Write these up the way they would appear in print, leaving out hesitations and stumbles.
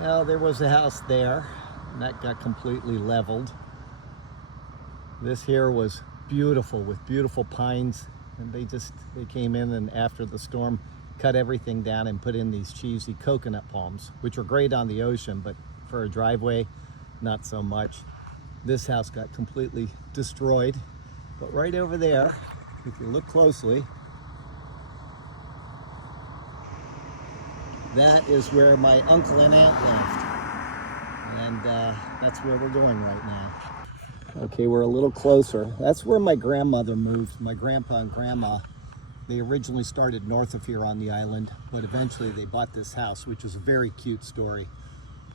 Well, there was a house there, and that got completely leveled. This here was beautiful with beautiful pines, and they came in and after the storm cut everything down and put in these cheesy coconut palms, which are great on the ocean, but for a driveway, not so much. This house got completely destroyed, but right over there, if you look closely, that is where my uncle and aunt lived, and that's where we're going right now. Okay, we're a little closer. That's where my grandmother moved. My grandpa and grandma, they originally started north of here on the island, but eventually they bought this house, which is a very cute story.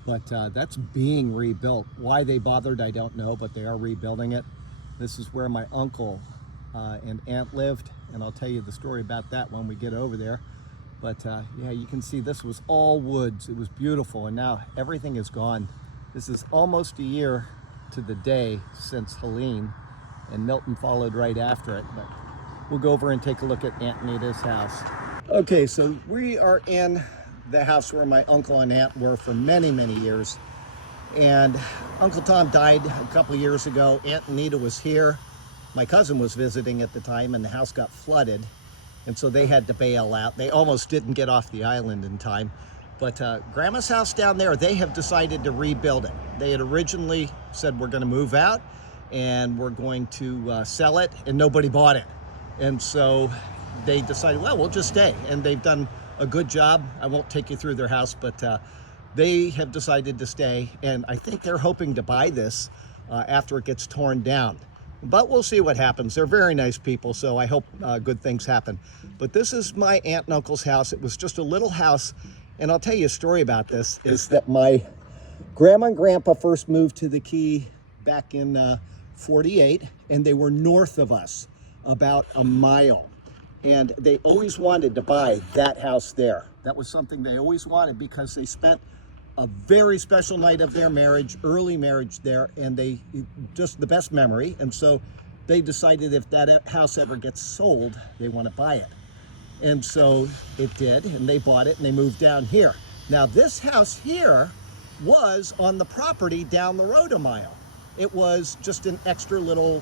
But that's being rebuilt. Why they bothered, I don't know, but they are rebuilding it. This is where my uncle and aunt lived, and I'll tell you the story about that when we get over there. But yeah, you can see this was all woods. It was beautiful, and now everything is gone. This is almost a year to the day since Helene, and Milton followed right after it. But we'll go over and take a look at Aunt Nita's house. Okay, so we are in the house where my uncle and aunt were for many, many years. And Uncle Tom died a couple of years ago. Aunt Nita was here. My cousin was visiting at the time, and the house got flooded. And so they had to bail out. They almost didn't get off the island in time. But Grandma's house down there, they have decided to rebuild it. They had originally said, we're gonna move out and we're going to sell it, and nobody bought it. And so they decided, well, we'll just stay. And they've done a good job. I won't take you through their house, but they have decided to stay. And I think they're hoping to buy this after it gets torn down. But we'll see what happens. They're very nice people, so I hope good things happen. But this is my aunt and uncle's house. It was just a little house. And I'll tell you a story about this, is that my grandma and grandpa first moved to the Key back in 48, and they were north of us, about a mile. And they always wanted to buy that house there. That was something they always wanted because they spent a very special night of their marriage, early marriage there, and they just the best memory. And so they decided if that house ever gets sold, they want to buy it. And so it did, and they bought it and they moved down here. Now this house here was on the property down the road a mile. It was just an extra little,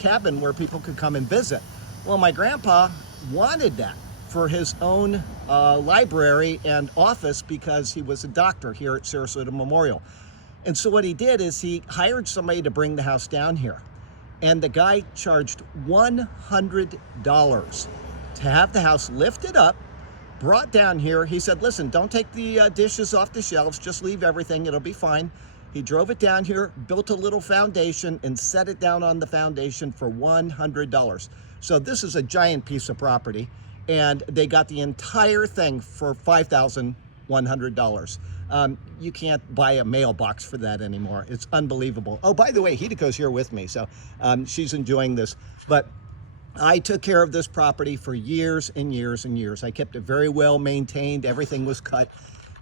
cabin where people could come and visit. Well, my grandpa wanted that for his own library and office because he was a doctor here at Sarasota Memorial. And so what he did is he hired somebody to bring the house down here. And the guy charged $100 to have the house lifted up, brought down here. He said, listen, don't take the dishes off the shelves, just leave everything, it'll be fine. He drove it down here, built a little foundation, and set it down on the foundation for $100. So this is a giant piece of property, and they got the entire thing for $5,100. You can't buy a mailbox for that anymore. It's unbelievable. Oh, by the way, Hidiko's here with me, so she's enjoying this. But I took care of this property for years and years and years. I kept it very well maintained. Everything was cut.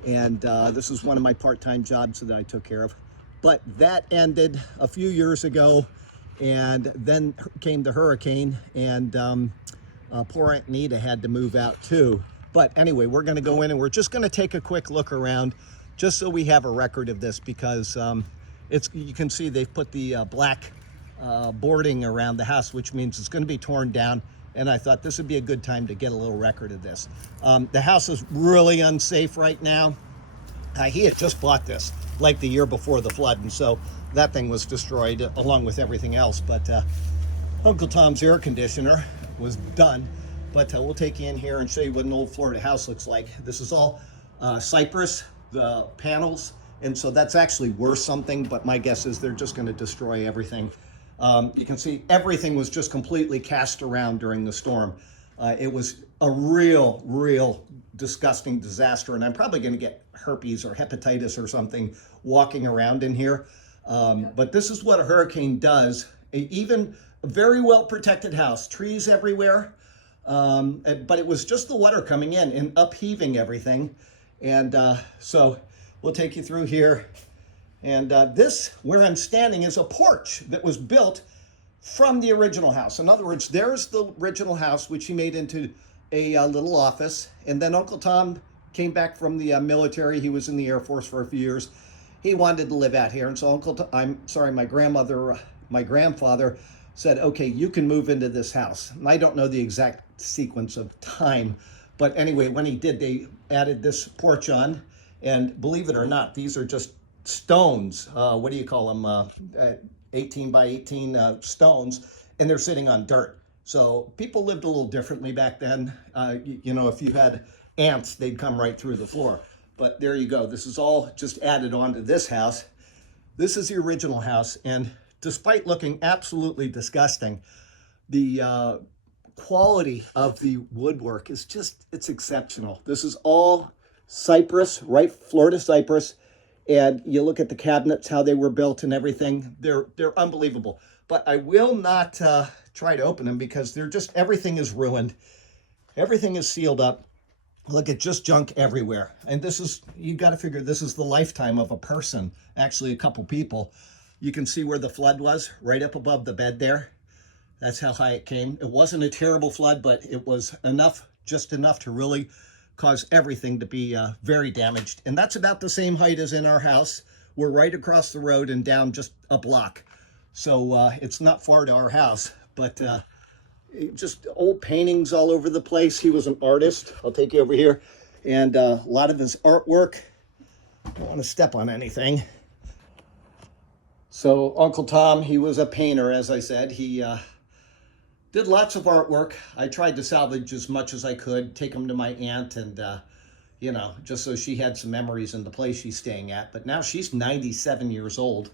And this is one of my part-time jobs that I took care of. But that ended a few years ago. And then came the hurricane, and poor Aunt Nita had to move out too. But anyway, we're going to go in and we're just going to take a quick look around just so we have a record of this, because you can see they've put the black boarding around the house, which means it's going to be torn down. And I thought this would be a good time to get a little record of this. The house is really unsafe right now. He had just bought this like the year before the flood, and so that thing was destroyed along with everything else. But Uncle Tom's air conditioner was done. But we'll take you in here and show you what an old Florida house looks like. This is all cypress, the panels, and so that's actually worth something, but my guess is they're just going to destroy everything. You can see everything was just completely cast around during the storm. It was a real disgusting disaster, and I'm probably going to get herpes or hepatitis or something walking around in here. But this is what a hurricane does. Even a very well protected house, trees everywhere, but it was just the water coming in and upheaving everything. And so we'll take you through here. And this, where I'm standing, is a porch that was built from the original house. In other words, there's the original house, which he made into a little office. And then Uncle Tom came back from the military. He was in the Air Force for a few years. He wanted to live out here, and so my grandfather said, okay, you can move into this house. And I don't know the exact sequence of time, but anyway, when he did, they added this porch on, and believe it or not, these are just stones. What do you call them? 18 by 18 stones, and they're sitting on dirt. So people lived a little differently back then. You know, if you had ants, they'd come right through the floor. But there you go. This is all just added on to this house. This is the original house, and despite looking absolutely disgusting, the quality of the woodwork is it's exceptional. This is all cypress, right? Florida cypress. And you look at the cabinets, how they were built and everything. They're unbelievable. But I will not try to open them because everything is ruined. Everything is sealed up. Look at just junk everywhere. And you got to figure this is the lifetime of a person, actually a couple people. You can see where the flood was, right up above the bed there. That's how high it came. It wasn't a terrible flood, but it was just enough to really cause everything to be very damaged. And that's about the same height as in our house. We're right across the road and down just a block. So it's not far to our house, but just old paintings all over the place. He was an artist. I'll take you over here. And a lot of his artwork. I don't want to step on anything. So Uncle Tom, he was a painter, as I said. He did lots of artwork. I tried to salvage as much as I could, take them to my aunt and, you know, just so she had some memories in the place she's staying at. But now she's 97 years old,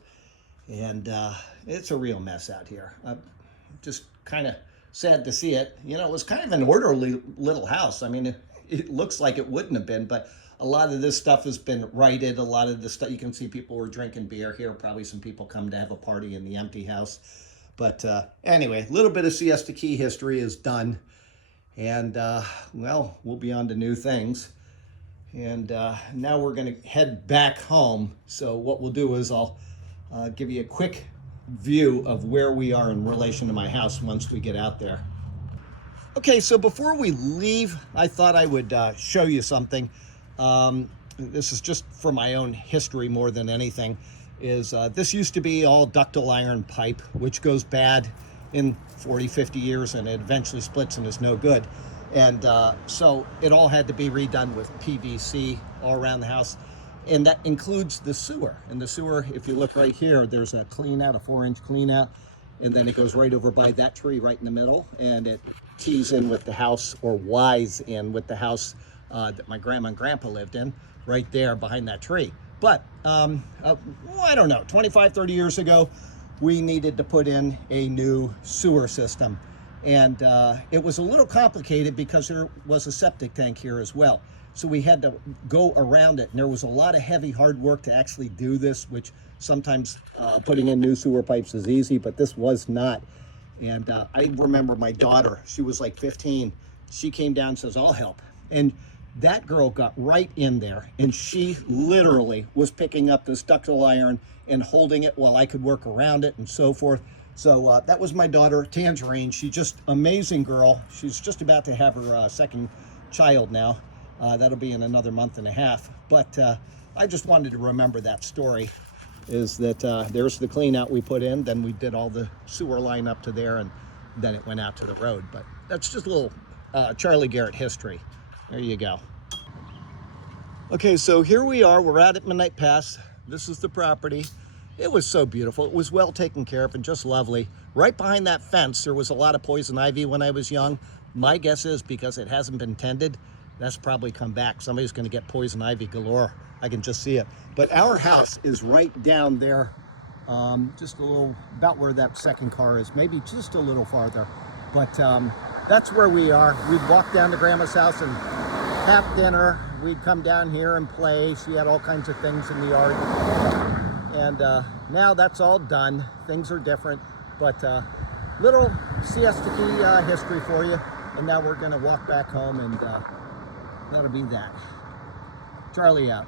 and it's a real mess out here. Just kind of sad to see it. You know, it was kind of an orderly little house. I mean, it looks like it wouldn't have been, but a lot of this stuff has been righted. A lot of this stuff, you can see people were drinking beer here. Probably some people come to have a party in the empty house. But anyway, a little bit of Siesta Key history is done. And, well, we'll be on to new things. And now we're going to head back home. So what we'll do is I'll give you a quick view of where we are in relation to my house once we get out there. Okay, so before we leave, I thought I would show you something. This is just for my own history more than anything. This used to be all ductile iron pipe, which goes bad in 40, 50 years, and it eventually splits and is no good. And so it all had to be redone with PVC all around the house. And that includes the sewer. And the sewer, if you look right here, there's a clean out, a 4-inch clean out. And then it goes right over by that tree right in the middle. And it tees in with the house, or Y's in with the house that my grandma and grandpa lived in, right there behind that tree. But, I don't know, 25, 30 years ago, we needed to put in a new sewer system. And it was a little complicated because there was a septic tank here as well. So we had to go around it. And there was a lot of heavy, hard work to actually do this, which sometimes putting in new sewer pipes is easy, but this was not. And I remember my daughter, she was like 15. She came down and says, I'll help. And that girl got right in there, and she literally was picking up this ductile iron and holding it while I could work around it and so forth. So that was my daughter, Tangerine. She's just amazing girl. She's just about to have her second child now. That'll be in another month and a half. But I just wanted to remember that story, is that there's the clean out we put in, then we did all the sewer line up to there, and then it went out to the road. But that's just a little Charlie Garrett history. There you go. Okay, so here we are. We're out at Midnight Pass. This is the property. It was so beautiful. It was well taken care of and just lovely. Right behind that fence, there was a lot of poison ivy when I was young. My guess is because it hasn't been tended, that's probably come back. Somebody's going to get poison ivy galore. I can just see it. But our house is right down there, just a little, about where that second car is, maybe just a little farther. But that's where we are. We'd walk down to Grandma's house and have dinner. We'd come down here and play. She had all kinds of things in the yard. And now that's all done. Things are different. But little Siesta Key history for you. And now we're going to walk back home, and that'll be that. Charlie out.